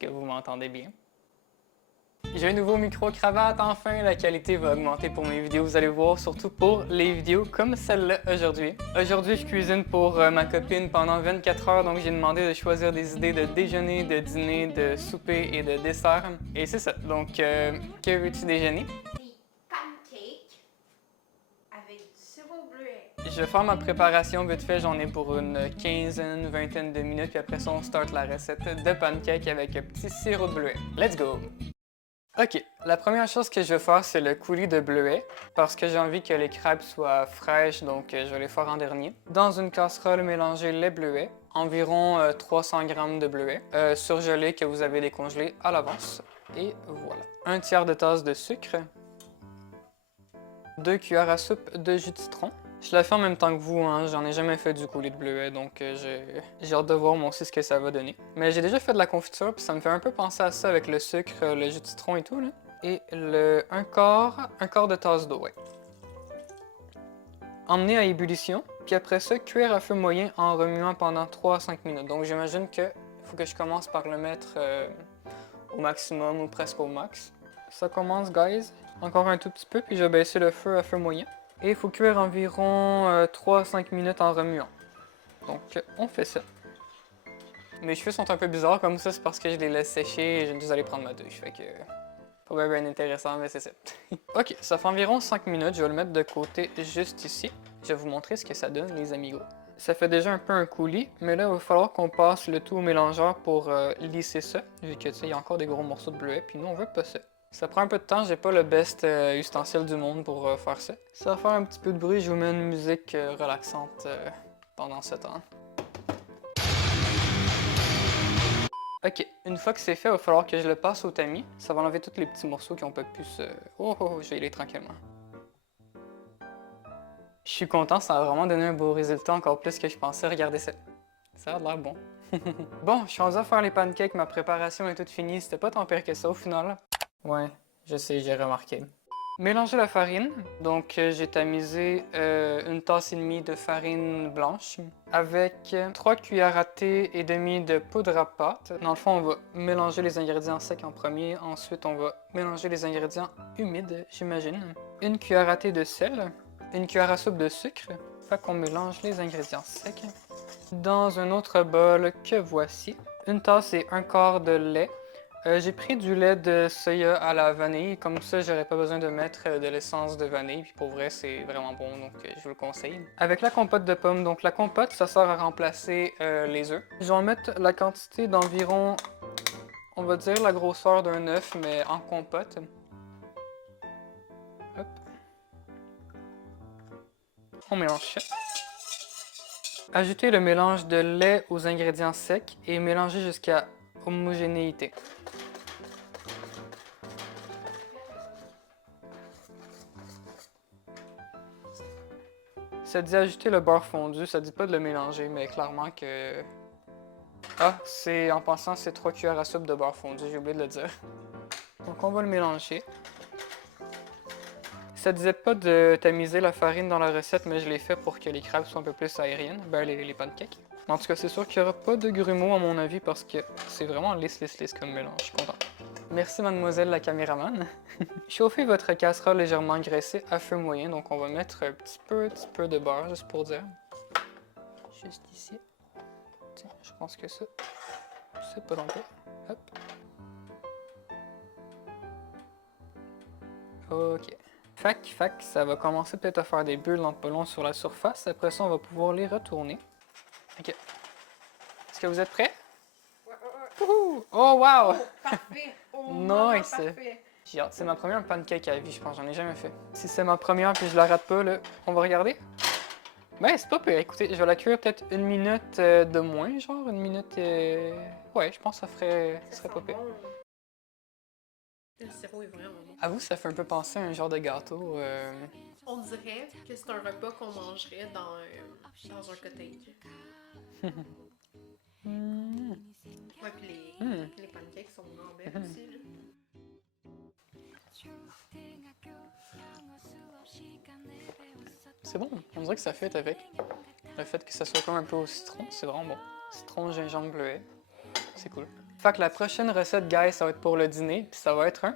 Est-ce que vous m'entendez bien? J'ai un nouveau micro-cravate, enfin, la qualité va augmenter pour mes vidéos, vous allez voir, surtout pour les vidéos comme celle-là aujourd'hui. Aujourd'hui, je cuisine pour ma copine pendant 24 heures, donc j'ai demandé de choisir des idées de déjeuner, de dîner, de souper et de dessert. Et c'est ça, donc que veux-tu déjeuner? Des pancakes avec du sirop bleuet. Je vais faire ma préparation vite fait, j'en ai pour une quinzaine, vingtaine de minutes, puis après ça, on start la recette de pancakes avec un petit sirop de bleuet. Let's go! Ok, la première chose que je vais faire, c'est le coulis de bleuet, parce que j'ai envie que les crêpes soient fraîches, donc je vais les faire en dernier. Dans une casserole, mélangez les bleuets, environ 300 g de bleuets, surgelés que vous avez décongelés à l'avance. Et voilà. Un tiers de tasse de sucre, 2 cuillères à soupe de jus de citron. Je la fais en même temps que vous, hein. J'en ai jamais fait du coulis de bleuet, donc j'ai hâte de voir moi aussi ce que ça va donner. Mais j'ai déjà fait de la confiture, puis ça me fait un peu penser à ça avec le sucre, le jus de citron et tout, là. Et un quart de tasse d'eau, ouais. Emmener à ébullition, puis après ça, cuire à feu moyen en remuant pendant 3 à 5 minutes. Donc j'imagine qu'il faut que je commence par le mettre au maximum ou presque au max. Ça commence, guys. Encore un tout petit peu, puis je vais baisser le feu à feu moyen. Et il faut cuire environ 3 à 5 minutes en remuant. Donc, on fait ça. Mes cheveux sont un peu bizarres comme ça, c'est parce que je les laisse sécher et je vais aller prendre ma douche. Fait que, pas bien intéressant, mais c'est ça. Ok, ça fait environ 5 minutes, je vais le mettre de côté juste ici. Je vais vous montrer ce que ça donne, les amigos. Ça fait déjà un peu un coulis, mais là, il va falloir qu'on passe le tout au mélangeur pour lisser ça, vu que, tu sais, il y a encore des gros morceaux de bleuet, puis nous, on veut pas ça. Ça prend un peu de temps, j'ai pas le best ustensile du monde pour faire ça. Ça va faire un petit peu de bruit, je vous mets une musique relaxante pendant ce temps. Ok, une fois que c'est fait, il va falloir que je le passe au tamis. Ça va enlever tous les petits morceaux qui ont pas pu se... je vais y aller tranquillement. Je suis content, ça a vraiment donné un beau résultat, encore plus que je pensais. Regardez ça. Ça a l'air bon. Bon, je suis rendu à faire les pancakes, ma préparation est toute finie. C'était pas tant pire que ça au final. Ouais, je sais, j'ai remarqué. Mélanger la farine. Donc, j'ai tamisé une tasse et demie de farine blanche avec 3 cuillères à thé et demie de poudre à pâte. Dans le fond, on va mélanger les ingrédients secs en premier. Ensuite, on va mélanger les ingrédients humides, j'imagine. Une cuillère à thé de sel. Une cuillère à soupe de sucre. Fait qu'on mélange les ingrédients secs. Dans un autre bol que voici, une tasse et un quart de lait. J'ai pris du lait de soya à la vanille, comme ça j'aurais pas besoin de mettre de l'essence de vanille, puis pour vrai c'est vraiment bon, donc je vous le conseille. Avec la compote de pommes, donc la compote ça sert à remplacer les œufs. Je vais en mettre la quantité d'environ, on va dire la grosseur d'un œuf, mais en compote. Hop. On mélange ça. Ajoutez le mélange de lait aux ingrédients secs et mélangez jusqu'à homogénéité. Ça dit ajouter le beurre fondu, ça dit pas de le mélanger, mais clairement que... Ah, en passant, c'est 3 cuillères à soupe de beurre fondu, j'ai oublié de le dire. Donc on va le mélanger. Ça disait pas de tamiser la farine dans la recette, mais je l'ai fait pour que les crêpes soient un peu plus aériennes, ben les pancakes. En tout cas, c'est sûr qu'il n'y aura pas de grumeaux à mon avis parce que c'est vraiment lisse comme mélange, je suis content. Merci mademoiselle la caméraman. Chauffez votre casserole légèrement graissée à feu moyen, donc on va mettre un petit peu de beurre, juste pour dire. Juste ici. Tiens, je pense que ça, c'est pas longtemps. Hop. Ok. Fac, ça va commencer peut-être à faire des bulles dans pas long sur la surface. Après ça, on va pouvoir les retourner. Ok. Est-ce que vous êtes prêts? Ouais. Wouhou! Oh, wow! Oh, parfait! Oh, maman, Nice! parfait! J'ai hâte, c'est ma première pancake à la vie, je pense, j'en ai jamais fait. Si c'est ma première puis je la rate pas, là, on va regarder? Ben, c'est pas pire, écoutez, je vais la cuire peut-être une minute de moins, genre, une minute... Ouais, je pense que ça serait pas pire. Bon. Le sirop est vraiment bon. À vous, ça fait un peu penser à un genre de gâteau. On dirait que c'est un repas qu'on mangerait dans un cottage. Ouais, puis les pancakes sont vraiment belles aussi, là. C'est bon, on dirait que ça fait avec. Le fait que ça soit comme un peu au citron, c'est vraiment bon. Citron, gingembre, bleuet, c'est cool. Fait que la prochaine recette, guys, ça va être pour le dîner, puis ça va être un...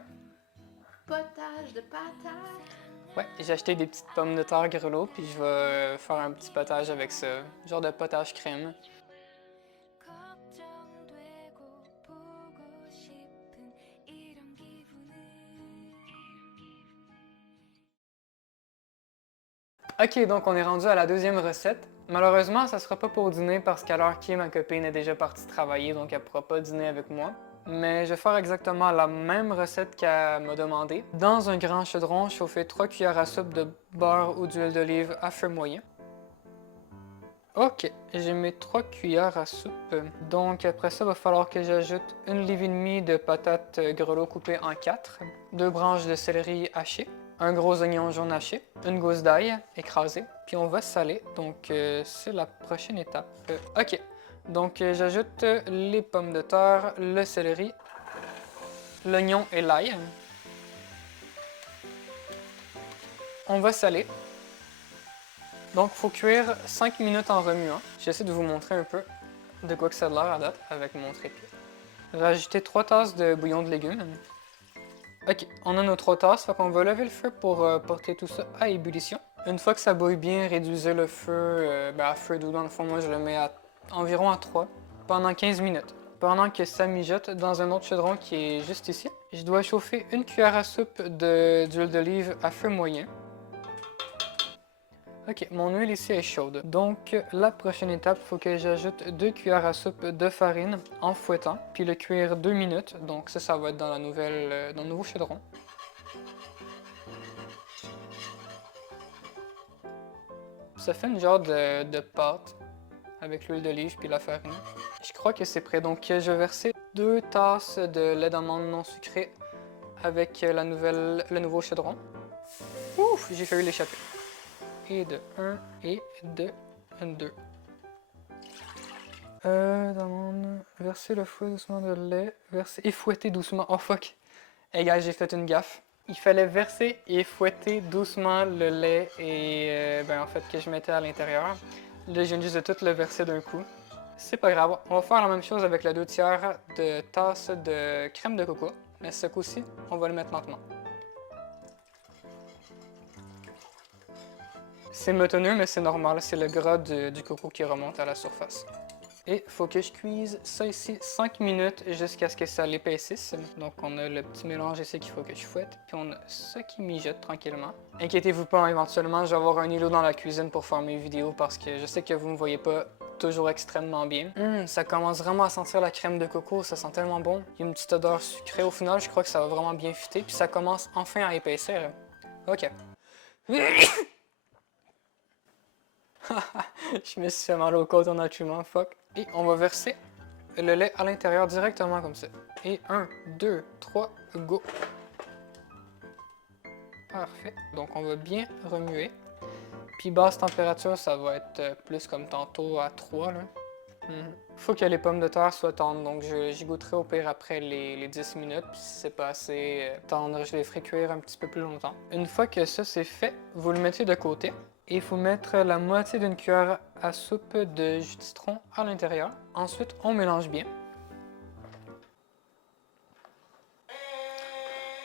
Potage de patates. Ouais, j'ai acheté des petites pommes de terre grelots, puis je vais faire un petit potage avec ça. Genre de potage crème. Ok, donc on est rendu à la deuxième recette. Malheureusement, ça sera pas pour dîner parce qu'à l'heure qui est, ma copine est déjà partie travailler, donc elle pourra pas dîner avec moi. Mais je vais faire exactement la même recette qu'elle m'a demandé. Dans un grand chaudron, chauffer 3 cuillères à soupe de beurre ou d'huile d'olive à feu moyen. Ok, j'ai mes 3 cuillères à soupe. Donc après ça, il va falloir que j'ajoute une livre et demie de patates grelots coupées en 4, 2 branches de céleri hachées, un gros oignon jaune haché, une gousse d'ail écrasée, puis on va saler. Donc c'est la prochaine étape. Ok, donc j'ajoute les pommes de terre, le céleri, l'oignon et l'ail. On va saler. Donc, il faut cuire 5 minutes en remuant. J'essaie de vous montrer un peu de quoi que ça a l'air à date avec mon trépied. Rajouter 3 tasses de bouillon de légumes. Ok, on a nos 3 tasses, fait qu'on va lever le feu pour porter tout ça à ébullition. Une fois que ça bouille bien, réduisez le feu à feu doux. Dans le fond, moi je le mets à environ à 3 pendant 15 minutes. Pendant que ça mijote dans un autre chaudron qui est juste ici, je dois chauffer une cuillère à soupe d'huile d'olive à feu moyen. Ok, mon huile ici est chaude. Donc, la prochaine étape, il faut que j'ajoute 2 cuillères à soupe de farine en fouettant, puis le cuire 2 minutes. Donc ça va être dans dans le nouveau chaudron. Ça fait une genre de pâte avec l'huile d'olive puis la farine. Je crois que c'est prêt. Donc, je vais verser 2 tasses de lait d'amande non sucré avec le nouveau chaudron. Ouf, j'ai failli l'échapper. Et de 1 et de 2. D'amande, verser le fouet doucement de lait, verser et fouetter doucement. Oh fuck! Hey gars, j'ai fait une gaffe. Il fallait verser et fouetter doucement le lait et en fait que je mettais à l'intérieur. Là, je viens juste de tout le verser d'un coup. C'est pas grave, on va faire la même chose avec la 2 tiers de tasse de crème de coco. Mais ce coup-ci, on va le mettre lentement. C'est motonneux, mais c'est normal, c'est le gras du coco qui remonte à la surface. Et il faut que je cuise ça ici 5 minutes jusqu'à ce que ça l'épaississe. Donc on a le petit mélange ici qu'il faut que je fouette. Puis on a ça qui mijote tranquillement. Inquiétez-vous pas, éventuellement je vais avoir un îlot dans la cuisine pour faire mes vidéos parce que je sais que vous me voyez pas toujours extrêmement bien. Ça commence vraiment à sentir la crème de coco, ça sent tellement bon. Il y a une petite odeur sucrée au final, je crois que ça va vraiment bien fitter. Puis ça commence enfin à épaissir. Ok. Je me suis fait mal au côte en allumant, fuck. Et on va verser le lait à l'intérieur directement comme ça. Et 1, 2, 3, go! Parfait. Donc on va bien remuer. Puis basse température, ça va être plus comme tantôt à 3 là. Faut que les pommes de terre soient tendres, donc j'y goûterai au pire après les 10 minutes. Puis si c'est pas assez tendre, je les ferai cuire un petit peu plus longtemps. Une fois que ça c'est fait, vous le mettez de côté. Et il faut mettre la moitié d'une cuillère à soupe de jus de citron à l'intérieur. Ensuite, on mélange bien.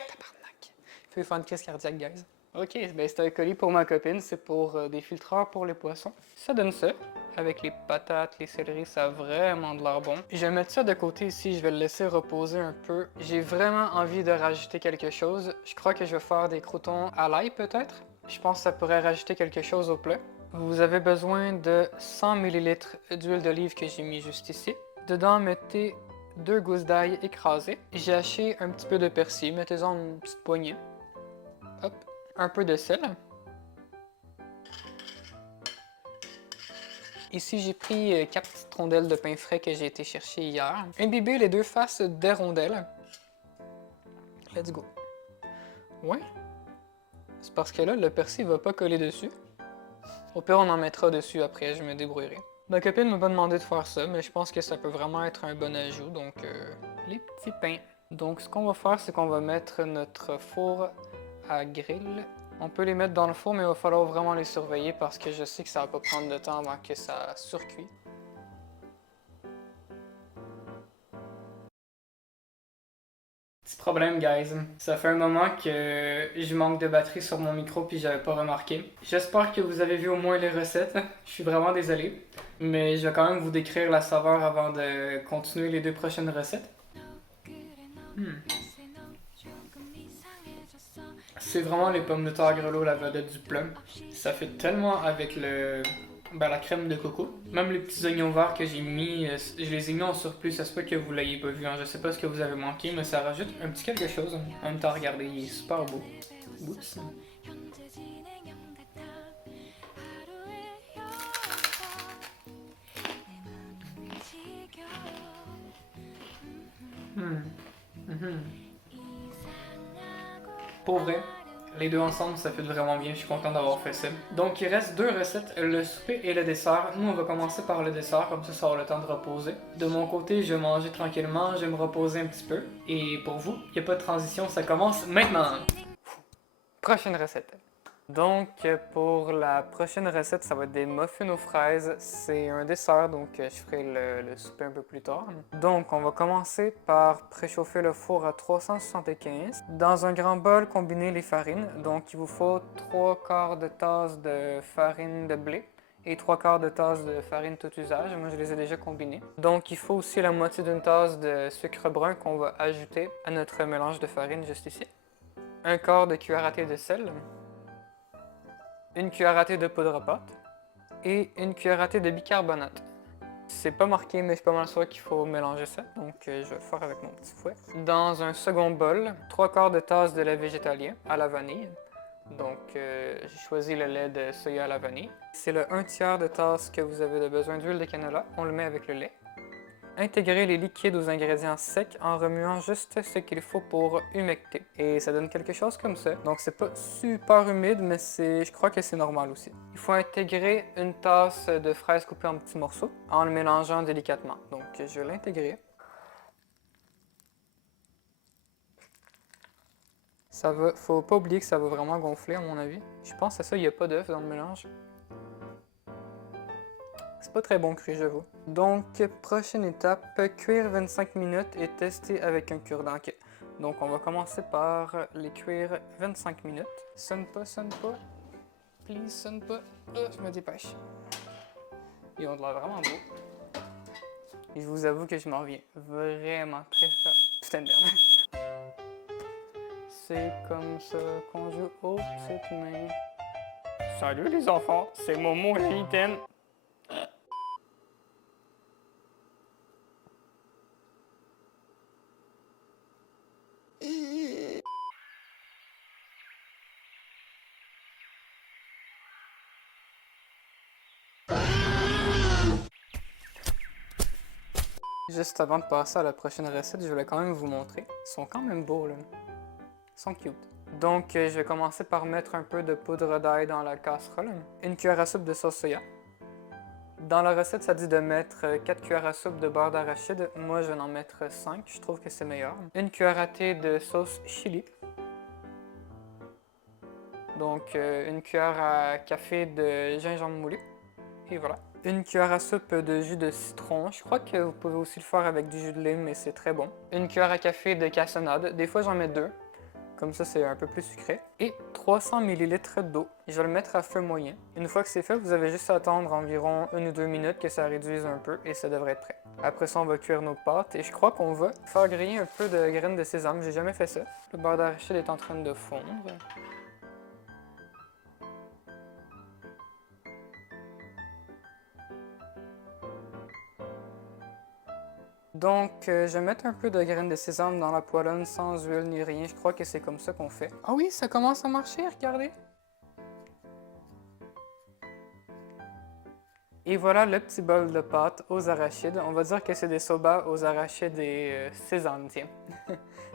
Tabarnak. Il faut faire une crise cardiaque, guys. Ok, ben c'est un colis pour ma copine, c'est pour des filtreurs pour les poissons. Ça donne ça. Avec les patates, les céleris, ça a vraiment de l'air bon. Je vais mettre ça de côté ici, je vais le laisser reposer un peu. J'ai vraiment envie de rajouter quelque chose. Je crois que je vais faire des croûtons à l'ail peut-être. Je pense que ça pourrait rajouter quelque chose au plat. Vous avez besoin de 100 ml d'huile d'olive que j'ai mis juste ici. Dedans, mettez 2 gousses d'ail écrasées. J'ai haché un petit peu de persil, mettez-en une petite poignée. Hop, un peu de sel. Ici, j'ai pris 4 petites rondelles de pain frais que j'ai été chercher hier. Imbibez les 2 faces des rondelles. Let's go. Ouais. C'est parce que là, le persil va pas coller dessus. Au pire, on en mettra dessus après, je me débrouillerai. Ma copine m'a pas demandé de faire ça, mais je pense que ça peut vraiment être un bon ajout, donc les petits pains. Donc ce qu'on va faire, c'est qu'on va mettre notre four à grill. On peut les mettre dans le four, mais il va falloir vraiment les surveiller parce que je sais que ça va pas prendre de temps avant que ça surcuit. Problème, guys. Ça fait un moment que je manque de batterie sur mon micro puis j'avais pas remarqué. J'espère que vous avez vu au moins les recettes. Je suis vraiment désolé. Mais je vais quand même vous décrire la saveur avant de continuer les deux prochaines recettes. C'est vraiment les pommes de terre grelots, la vedette du plat. Ça fait tellement avec la crème de coco. Même les petits oignons verts que j'ai mis, je les ai mis en surplus. Ça se peut que vous l'ayez pas vu. Hein. Je sais pas ce que vous avez manqué, mais ça rajoute un petit quelque chose. En même temps, regardez, il est super beau. Oups. Pour vrai, les deux ensemble, ça fait vraiment bien. Je suis content d'avoir fait ça. Donc, il reste deux recettes, le souper et le dessert. Nous, on va commencer par le dessert, comme ça aura le temps de reposer. De mon côté, je vais manger tranquillement, je vais me reposer un petit peu. Et pour vous, il n'y a pas de transition, ça commence maintenant. Prochaine recette. Donc, pour la prochaine recette, ça va être des muffins aux fraises. C'est un dessert, donc je ferai le souper un peu plus tard. Donc, on va commencer par préchauffer le four à 375. Dans un grand bol, combiner les farines. Donc, il vous faut 3/4 de tasse de farine de blé et 3/4 de tasse de farine tout usage. Moi, je les ai déjà combinés. Donc, il faut aussi la moitié d'une tasse de sucre brun qu'on va ajouter à notre mélange de farine juste ici. 1/4 de cuillère à thé de sel. Une cuillère à thé de poudre à pâte et une cuillère à thé de bicarbonate. C'est pas marqué, mais je suis pas mal sûr qu'il faut mélanger ça, donc je vais le faire avec mon petit fouet. Dans un second bol, 3/4 de tasse de lait végétalien à la vanille. Donc j'ai choisi le lait de soya à la vanille. C'est le 1/3 de tasse que vous avez besoin d'huile de canola. On le met avec le lait. Intégrer les liquides aux ingrédients secs en remuant juste ce qu'il faut pour humecter. Et ça donne quelque chose comme ça. Donc c'est pas super humide, mais je crois que c'est normal aussi. Il faut intégrer une tasse de fraises coupées en petits morceaux en le mélangeant délicatement. Donc je vais l'intégrer. Faut pas oublier que ça va vraiment gonfler à mon avis. Je pense à ça, il n'y a pas d'œuf dans le mélange. C'est pas très bon cru, j'avoue. Donc, prochaine étape, cuire 25 minutes et tester avec un cure-dent. Donc, on va commencer par les cuire 25 minutes. Sonne pas, please, sonne pas. Je me dépêche. Ils ont de l'air vraiment beau. Et je vous avoue que je m'en reviens vraiment très fort. Putain de merde. C'est comme ça qu'on joue aux petites mains. Salut les enfants, c'est Momo et Nintendo. Juste avant de passer à la prochaine recette, je voulais quand même vous montrer. Ils sont quand même beaux, là. Ils sont cute. Donc, je vais commencer par mettre un peu de poudre d'ail dans la casserole. Une cuillère à soupe de sauce soya. Dans la recette, ça dit de mettre 4 cuillères à soupe de beurre d'arachide. Moi, je vais en mettre 5. Je trouve que c'est meilleur. Une cuillère à thé de sauce chili. Donc, une cuillère à café de gingembre moulu. Et voilà. Une cuillère à soupe de jus de citron. Je crois que vous pouvez aussi le faire avec du jus de lime, mais c'est très bon. Une cuillère à café de cassonade. Des fois, j'en mets 2. Comme ça, c'est un peu plus sucré. Et 300 ml d'eau. Je vais le mettre à feu moyen. Une fois que c'est fait, vous avez juste à attendre environ 1 ou 2 minutes que ça réduise un peu et ça devrait être prêt. Après ça, on va cuire nos pâtes et je crois qu'on va faire griller un peu de graines de sésame. J'ai jamais fait ça. Le beurre d'arachide est en train de fondre. Donc, je vais mettre un peu de graines de sésame dans la poêlonne sans huile ni rien. Je crois que c'est comme ça qu'on fait. Ah oui, ça commence à marcher, regardez! Et voilà le petit bol de pâtes aux arachides. On va dire que c'est des soba aux arachides et sésame, tiens.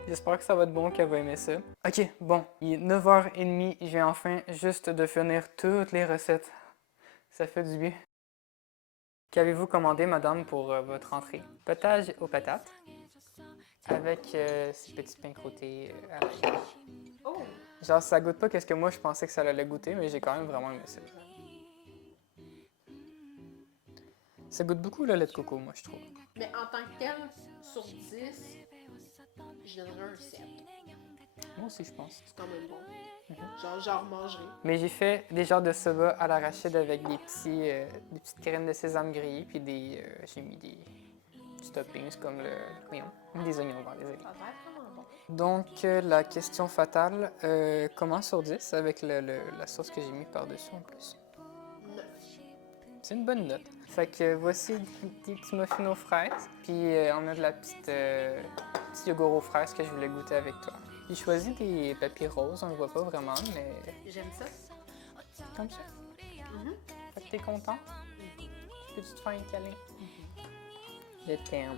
J'espère que ça va être bon, qu'elle va aimer ça. Ok, bon, il est 9h30. Je viens enfin juste de finir toutes les recettes. Ça fait du bien. Qu'avez-vous commandé, madame, pour votre entrée? Potage aux patates avec ces petits pains croûtés à la... Oh! Genre, ça goûte pas qu'est-ce que moi je pensais que ça allait goûter, mais j'ai quand même vraiment aimé ça. Ça goûte beaucoup le lait de coco, moi, je trouve. Mais en tant que tel, sur 10, je donnerais un 7. Moi aussi, je pense. C'est quand même bon. Mhm. Genre, j'en remangerai. Mais j'ai fait des genres de soba à l'arachide avec des petites graines de sésame grillées, puis j'ai mis des toppings comme des oignons verts, des Ça a églises. l'air vraiment bon. Donc, la question fatale, comment sur 10 avec la sauce que j'ai mis par-dessus en plus? 9. C'est une bonne note. Fait que voici des petits muffins aux fraises, puis on a de la petit yogourt aux fraises que je voulais goûter avec toi. J'ai choisi des papiers roses, on le voit pas vraiment, mais J'aime ça. comme ça. Mhm. Fait que t'es content? Peux-tu te faire un câlin? Je t'aime.